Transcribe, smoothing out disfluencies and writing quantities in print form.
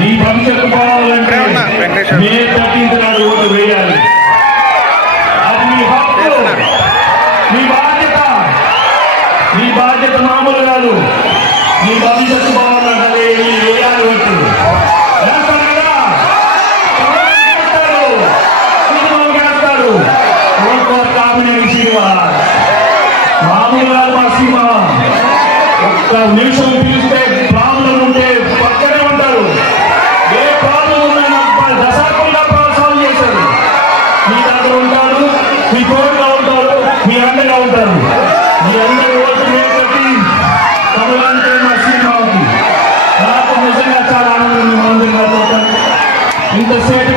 నీ భవిష్యత్తు కావాలంటే మే 13th నాడు ఓటు వేయాలి. అది మీ హక్కు, మీ బాధ్యత. మీ బాధ్యత మామూలు కాదు. మీ భవిష్యత్తు కావాలంటే వేయాలి ఓటు. వేస్తారు కదా, వేస్తారు. కామినేని శ్రీనివాస్ మామూలు కాదు. మా సీమా ఒక్క నిమిషం పిలిస్తే ప్రాబ్లం ఉంటే పక్కనే ఉంటారు. ఏ ప్రాబ్లం ఉన్నా దశాబ్దంగా సాల్వ్ చేశారు. మీ దగ్గర ఉంటారు, మీ తోడుగా ఉంటారు, మీ అండగా ఉంటారు. మీ అందరి ఓటు కట్టి తమలంటే మా సీమా ఉంది. నాకు నిజంగా చాలా ఆనందం. మీ అందరి ఇంతసేపు